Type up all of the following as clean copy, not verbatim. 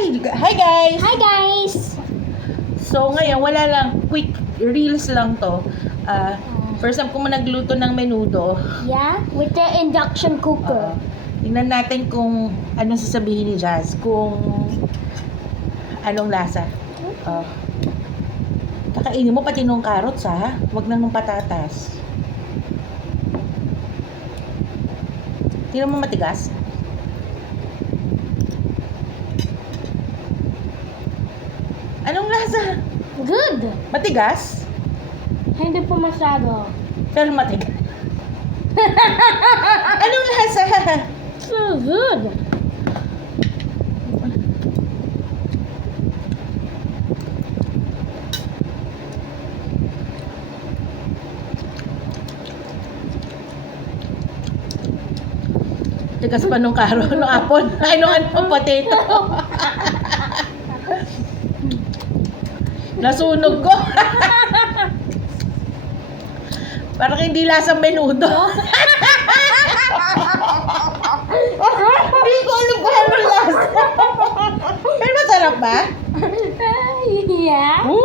Hi guys! Hi guys! So ngayon, wala lang, quick reels lang to. First time ko nagluto ng menudo. Yeah, with the induction cooker. Tingnan natin kung anong sasabihin ni Jazz. Kung anong lasa. Kakainin mo pati nung carrots ha. Huwag na nung patatas. Tingnan mo matigas. Anong lasa? Good! Matigas? Hindi po masyado. Pero matigas. Anong lasa? So good! Tigas pa nung carrot, nung apple. Ay, nung potato. Nasunog ko. Parang hindi lasang menudo. Hindi ko alam kung anong lasa. Pero masarap ba? Yeah. Woo!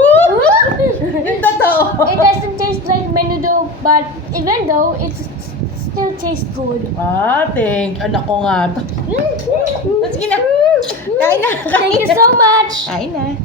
Yung totoo. It doesn't taste like menudo, but even though it still tastes good. Anak ko nga to. Sige na. Kain na. Thank you so much. Kain na.